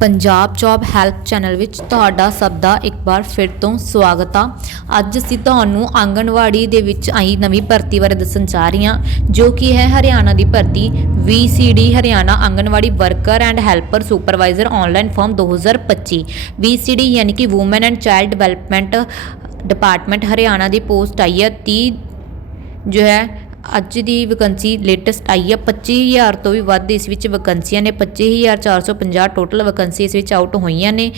Punjab job help channel ਵਿੱਚ ਤੁਹਾਡਾ ਸਭ ਦਾ ਇੱਕ ਵਾਰ ਫਿਰ ਤੋਂ ਸਵਾਗਤ ਆ। ਅੱਜ ਅਸੀਂ ਤੁਹਾਨੂੰ ਆਂਗਣਵਾੜੀ ਦੇ ਵਿੱਚ ਆਈ ਨਵੀਂ ਭਰਤੀ ਬਾਰੇ ਦੱਸਣ ਜਾ ਰਹੀ ਹਾਂ, ਜੋ ਕਿ ਹੈ ਹਰਿਆਣਾ ਦੀ ਭਰਤੀ। VCD Haryana anganwadi worker and helper supervisor online form 2025 VCD ਯਾਨੀ ਕਿ women and child development department Haryana the post ਆਈ ਹੈ। 30 ਜੋ ਹੈ ਅੱਜ ਦੀ ਵੈਕੰਸੀ ਲੇਟੈਸਟ ਆਈ ਹੈ 25000 ਤੋਂ ਵੀ ਵੱਧ ਇਸ ਵਿੱਚ ਵੈਕੈਂਸੀਆਂ ਨੇ 25450 ਟੋਟਲ ਵੈਕੰਸੀ ਇਸ ਵਿੱਚ ਆਊਟ ਹੋਈਆਂ ਨੇ।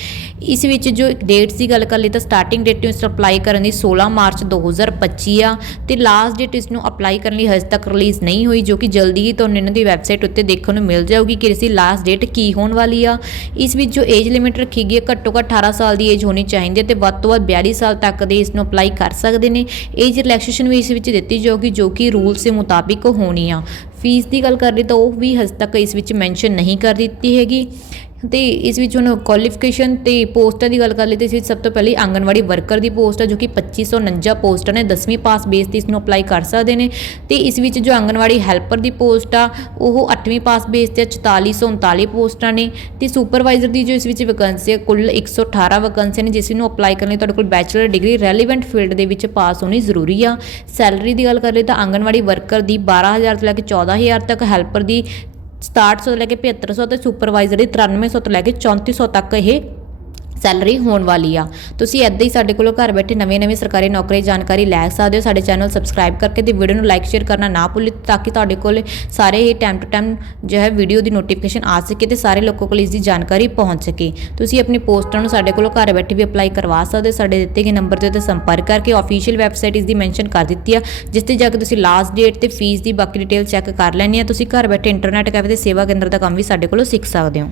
ਇਸ ਵਿੱਚ ਜੋ ਡੇਟਸ ਦੀ ਗੱਲ ਕਰ ਲਈ ਤਾਂ ਸਟਾਰਟਿੰਗ ਡੇਟ ਇਸ ਨੂੰ ਅਪਲਾਈ ਕਰਨ ਦੀ 16 ਮਾਰਚ 2025 ਆ ਤੇ ਲਾਸਟ ਡੇਟ ਇਸ ਨੂੰ ਅਪਲਾਈ ਕਰਨ ਲਈ ਹਜੇ ਤੱਕ ਰਿਲੀਜ਼ ਨਹੀਂ ਹੋਈ, ਜੋ ਕਿ ਜਲਦੀ ਹੀ ਤੁਹਾਨੂੰ ਇਹਨਾਂ ਦੀ ਵੈਬਸਾਈਟ ਉੱਤੇ ਦੇਖਣ ਨੂੰ ਮਿਲ ਜਾਊਗੀ ਕਿ ਇਸ ਦੀ ਲਾਸਟ ਡੇਟ ਕੀ ਹੋਣ ਵਾਲੀ ਆ। ਇਸ ਵਿੱਚ ਜੋ ਏਜ ਲਿਮਿਟ ਰੱਖੀ ਗਈ ਹੈ ਘੱਟੋ ਘੱਟ 18 ਸਾਲ ਦੀ ਏਜ ਹੋਣੀ ਚਾਹੀਦੀ ਹੈ ਤੇ ਵੱਧ ਤੋਂ ਵੱਧ 42 ਸਾਲ ਤੱਕ ਦੇ ਇਸ ਨੂੰ ਅਪਲਾਈ ਕਰ ਸਕਦੇ ਨੇ। ਏਜ ਰਿਲੈਕਸੇਸ਼ਨ ਵੀ ਇਸ ਵਿੱਚ ਦਿੱਤੀ ਜਾਊਗੀ, ਜੋ ਕਿ ਰੂਲਸ ਦੇ ਮੁਤਾਬਿਕ ਹੋਣੀ ਆ। ਫੀਸ ਦੀ ਗੱਲ ਕਰ ਲਈ ਤਾਂ ਉਹ ਵੀ ਹਜੇ ਤੱਕ ਇਸ ਵਿੱਚ ਮੈਂਸ਼ਨ ਨਹੀਂ ਕਰ ਦਿੱਤੀ ਹੈਗੀ। ਤੇ ਇਸ ਵਿੱਚ ਹੁਣ ਕੁਆਲੀਫਿਕੇਸ਼ਨ ਤੇ ਪੋਸਟਾਂ ਦੀ ਗੱਲ ਕਰ ਲਈ ਤੇ ਇਸ ਵਿੱਚ ਸਭ ਤੋਂ ਪਹਿਲੀ ਆਂਗਣਵਾੜੀ ਵਰਕਰ ਦੀ ਪੋਸਟ ਹੈ ਜੋ ਕਿ 2549 ਪੋਸਟਾਂ ਨੇ 10ਵੀਂ ਪਾਸ ਬੇਸ ਤੇ ਇਸ ਨੂੰ ਅਪਲਾਈ ਕਰ ਸਕਦੇ ਨੇ। ਤੇ ਇਸ ਵਿੱਚ ਜੋ ਆਂਗਣਵਾੜੀ ਹੈਲਪਰ ਦੀ ਪੋਸਟ ਆ, ਉਹ 8ਵੀਂ ਪਾਸ ਬੇਸ ਤੇ 4439 ਪੋਸਟਾਂ ਨੇ। ਤੇ ਸੁਪਰਵਾਈਜ਼ਰ ਦੀ ਜੋ ਇਸ ਵਿੱਚ ਵੈਕੈਂਸੀ ਹੈ ਕੁੱਲ 118 ਵੈਕੈਂਸੀ ਨੇ, ਜਿਸ ਨੂੰ ਅਪਲਾਈ ਕਰਨ ਲਈ ਤੁਹਾਡੇ ਕੋਲ ਬੈਚਲਰ ਡਿਗਰੀ ਰੈਲੇਵੈਂਟ ਫੀਲਡ ਦੇ ਵਿੱਚ ਪਾਸ ਹੋਣੀ ਜ਼ਰੂਰੀ ਆ। ਸੈਲਰੀ ਦੀ ਗੱਲ ਕਰ ਲਈ ਤਾਂ ਆਂਗਣਵਾੜੀ ਵਰਕਰ ਦੀ 12000 ਤੋਂ ਲੈ ਕੇ 14000 ਤੱਕ ਹੈਲਪਰ ਦੀ 6700 ਤੋਂ ਲੈ ਕੇ 7500 ਤੇ ਸੁਪਰਵਾਈਜ਼ਰ ਦੀ 9300 ਤੋਂ ਲੈ ਕੇ 3400 ਤੱਕ ਇਹ ਸੈਲਰੀ ਹੋਣ ਵਾਲੀ ਆ। ਤੁਸੀਂ ਐਦਾਂ ਹੀ ਸਾਡੇ ਕੋਲੋਂ ਘਰ ਬੈਠੇ ਨਵੇਂ-ਨਵੇਂ ਸਰਕਾਰੀ ਨੌਕਰੀ ਜਾਣਕਾਰੀ ਲੈ ਸਕਦੇ ਹੋ। ਸਾਡੇ ਚੈਨਲ ਸਬਸਕ੍ਰਾਈਬ ਕਰਕੇ ਤੇ ਵੀਡੀਓ ਨੂੰ ਲਾਈਕ ਸ਼ੇਅਰ ਕਰਨਾ ਨਾ ਭੁੱਲਿਓ ਤਾਂ ਕਿ ਤੁਹਾਡੇ ਕੋਲ ਸਾਰੇ ਹੀ ਟਾਈਮ ਟੂ ਟਾਈਮ ਜੋ ਹੈ ਵੀਡੀਓ ਦੀ ਨੋਟੀਫਿਕੇਸ਼ਨ ਆ ਸਕੇ ਤੇ ਸਾਰੇ ਲੋਕਾਂ ਕੋਲ ਇਸ ਦੀ ਜਾਣਕਾਰੀ ਪਹੁੰਚ ਸਕੇ। ਤੁਸੀਂ ਆਪਣੀ ਪੋਸਟਾਂ ਨੂੰ ਸਾਡੇ ਕੋਲੋਂ ਘਰ ਬੈਠੇ ਵੀ ਅਪਲਾਈ ਕਰਵਾ ਸਕਦੇ ਹੋ। ਸਾਡੇ ਦਿੱਤੇ ਗਏ ਨੰਬਰ ਦੇ ਉੱਤੇ ਸੰਪਰਕ ਕਰਕੇ ਅਫੀਸ਼ੀਅਲ ਵੈਬਸਾਈਟ ਇਸ ਦੀ ਮੈਂਸ਼ਨ ਕਰ ਦਿੱਤੀ ਆ, ਜਿਸ ਤੇ ਜਾ ਕੇ ਤੁਸੀਂ ਲਾਸਟ ਡੇਟ ਤੇ ਫੀਸ ਦੀ ਬਾਕੀ ਡਿਟੇਲ ਚੈੱਕ ਕਰ ਲੈਣੀ ਆ। ਤੁਸੀਂ ਘਰ ਬੈਠੇ ਇੰਟਰਨੈਟ ਕੈਫੇ ਤੇ ਸੇਵਾ ਕੇਂਦਰ ਦਾ ਕੰਮ ਵੀ ਸਾਡੇ ਕੋਲੋਂ ਸਿੱਖ ਸਕਦੇ ਹੋ।